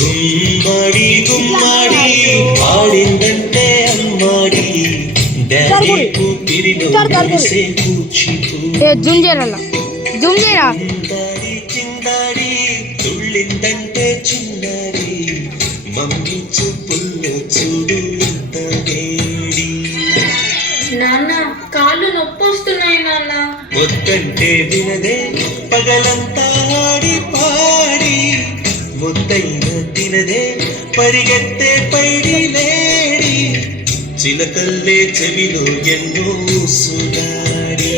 గుమ్మడి గుమ్మడి ఆడిందంటే అమ్మాడి daddy కూపిరిలో కలిసే చిందాడి చిందాడి తుళ్ళిందంటే చిన్నారి mummy చూపుల్లో చూడు ఇంత వేడి. నాన్న కాళ్ళు నొప్పి వస్తున్నాయి నాన్న. వద్దంటే వినదే పగలంతా ఆడి పాడి ముద్దైన తినదే పరిగెత్తే పైడి లేడి చిలకల్లే చెవిలో ఎన్నో సుడాడి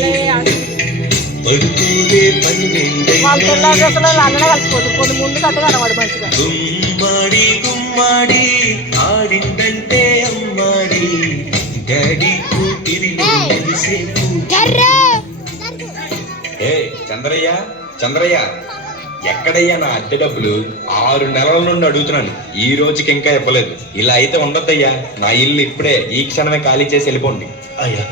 పడుకోవే గుమ్మాడి గుమ్మాడి ఆడిందంటే అమ్మాడి డాడీ కూటిరిలో కలిసే చంద్రయ్య చంద్రయ్య ఎక్కడయ్యా నా అద్దె డబ్బులు? 6 నెలల నుండి అడుగుతున్నాను, ఈ రోజుకి ఇంకా ఇవ్వలేదు. ఇలా అయితే ఉండొద్దయ్యా. నా ఇల్లు ఇప్పుడే ఈ క్షణమే ఖాళీ చేసి వెళ్ళిపోండి. అయ్యా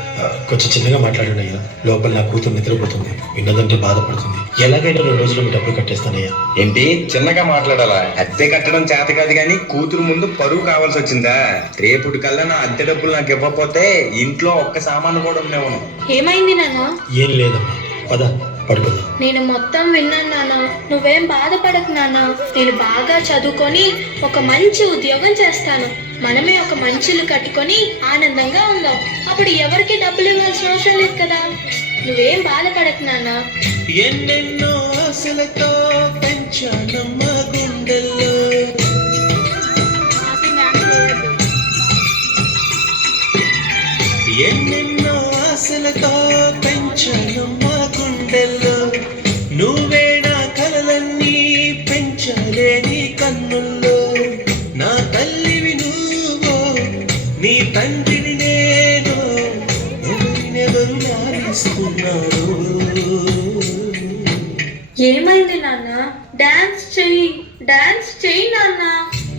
కొంచెం చిన్నగా మాట్లాడండి అయ్యా, లోపల నా కూతురు నిద్రపోతుంది, విన్నదంటే బాధపడుతుంది. ఎలాగైనా 2 రోజులు మీ డబ్బులు కట్టేస్తానయ్యా. ఏంటి చిన్నగా మాట్లాడాలా? అద్దె కట్టడం చేత కాదు కానీ కూతురు ముందు పరువు కావాల్సి వచ్చిందా? రేపుటి కల్లా నా అద్దె డబ్బులు నాకు ఇవ్వకపోతే ఇంట్లో ఒక్క సామాను కూడా ఉండేవను. ఏమైంది నాన్న? ఏం లేదమ్మా, పద పడుకుందాం. నేను మొత్తం విన్నాను నాన్న, నువ్వేం బాధపడకు నాన్న. నేను బాగా చదువుకొని ఒక మంచి ఉద్యోగం చేస్తాను. మనమే ఒక మంచి ఇల్లు కట్టుకొని ఆనందంగా ఉందాం. అప్పుడు ఎవరికి డబ్బులు ఇవ్వాల్సిన అవసరం లేదు కదా. నువ్వేం బాధపడకు నాన్న. ఎన్నెన్నో ఆశలతో పెంచానమ్మ గుండెల్లో ఎన్నెన్నో ఆశలతో పెంచానమ్మ గుండెల్లో నువ్వే నా కలలన్నీ పెంచాలే నీ కన్నుల్లో. నా తల్లివి నువ్వు, నీ తండ్రిని నేను, ఎవరినెవరు లాలిస్తున్నారు. ఏమైంది నాన్న? డాన్స్ చెయ్యి, డాన్స్ చెయ్యి నాన్న.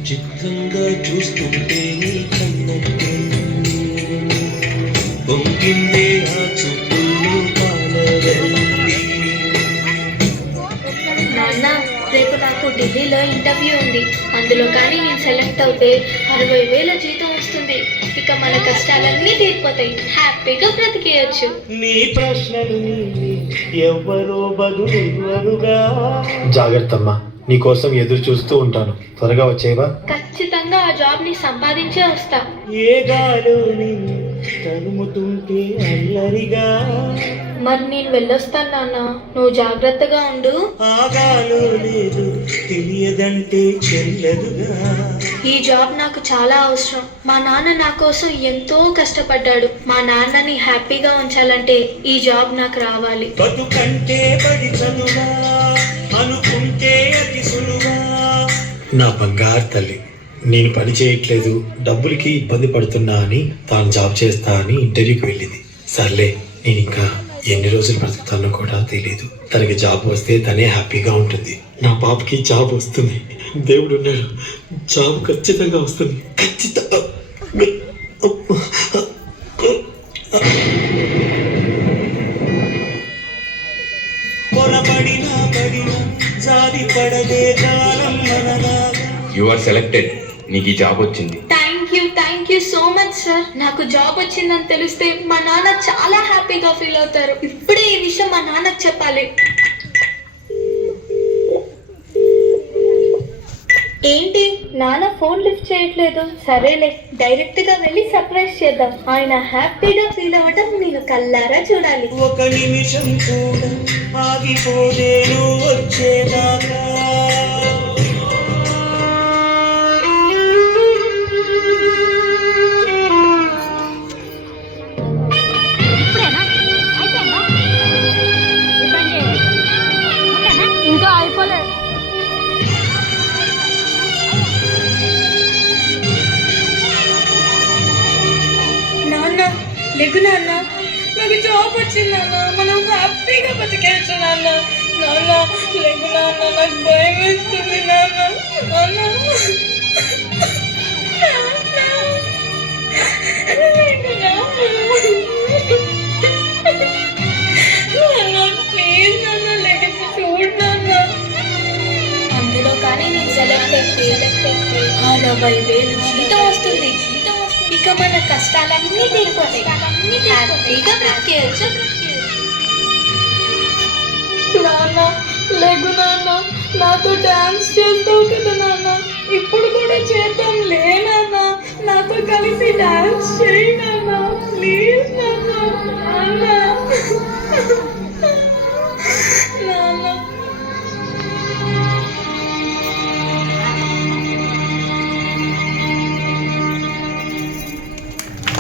చిత్రంగా చూస్తుంటే నీ కన్నట్టు పొంగిందే ఆ చుట్టూ పాలవెల్లి. నాన్న రేపు నాకు ఢిల్లీలో ఇంటర్వ్యూ ఉంది. అందులో కానీ నేను సెలెక్ట్ అవుతే 60,000 జీతం వస్తుంది. ఇక మన కష్టాలన్నీ తీరిపోతాయి, హ్యాపీగా బ్రతికేయచ్చు. నీ ప్రశ్నలు ఎవ్వరో బదులుగా. జాగ్రత్త అమ్మా, నీ కోసం ఎదురు చూస్తూ ఉంటాను. త్వరగా వచ్చేవా? ఖచ్చితంగా ఆ జాబ్ ని సంపాదించే వస్తా. ఏ గాలు తరుముతుంటే అల్లరిగా. మరి నేను వెళ్ళొస్తాను నాన్న, నువ్వు జాగ్రత్తగా ఉండు. ఆగాలు లేదు తెలియదంటే చెల్లదుగా. ఈ జాబ్ నాకు చాలా అవసరం. మా నాన్న నా కోసం ఎంతో కష్టపడ్డాడు. మా నాన్నని హ్యాపీగా ఉంచాలంటే ఈ జాబ్ నాకు రావాలి. బతుకంటే బడి చదువా అనుకుంటే అతి సులువా. నా బంగారు తల్లి, నేను పని చేయట్లేదు, డబ్బులకి ఇబ్బంది పడుతున్నా అని తాను జాబ్ చేస్తా అని ఇంటర్వ్యూకి వెళ్ళింది. సర్లే, నేను ఇంకా ఎన్ని రోజులు బ్రతుకుతానో కూడా తెలీదు. తనకి జాబ్ వస్తే తనే హ్యాపీగా ఉంటుంది. నా పాపకి జాబ్ వస్తుంది, దేవుడు ఉన్నాడు, జాబ్ ఖచ్చితంగా వస్తుంది, ఖచ్చితంగా. You are selected. నీకు ఈ జాబ్ వచ్చింది. Thank you so much sir. నాకు జాబ్ వచ్చిందని తెలిస్తే మా నాన్న చాలా హ్యాపీగా ఫీల్ అవుతారు. ఇప్పుడే ఈ విషయం మా నాన్నకు చెప్పాలి. ఏంటి నాన్న ఫోన్ లిఫ్ట్ చేయట్లేదు? సరేలే, డైరెక్ట్ గా వెళ్ళి సర్ప్రైజ్ చేద్దాం. ఆయన హ్యాపీగా ఫీల్ అవ్వటం నేను కల్లారా చూడాలి. ఒక నిమిషం కూడా ఆగిపోలేను వచ్చేదాకా. ఇంకా అయిపోలేదు. నాన్న లెగ్గు నాన్న, నాకు జాబ్ వచ్చింది నాన్న, మనం హ్యాపీగా బతికేయచ్చు నాన్న. నాన్న లెగ్గు నాన్న, నాకు భయం వేస్తుంది నాన్న. నాన్న ప్లీజ్ నాన్న లెగ్గు చూడు నాన్న. అందులో కానీ నేను సెలెక్ట్ అయితే 60,000 జీతం వస్తుంది. ఇక మన కష్టాలన్నీ తీరిపోతాయి, హ్యాపీగా బ్రతికేయచ్చు. నాన్న లేగు నాన్న, నాతో డాన్స్ చేస్తావు కదా నాన్న, ఇప్పుడు కూడా చేద్దాం లే నాన్న, నాతో కలిసి డాన్స్ చేయి నాన్న, ప్లీజ్ నాన్న.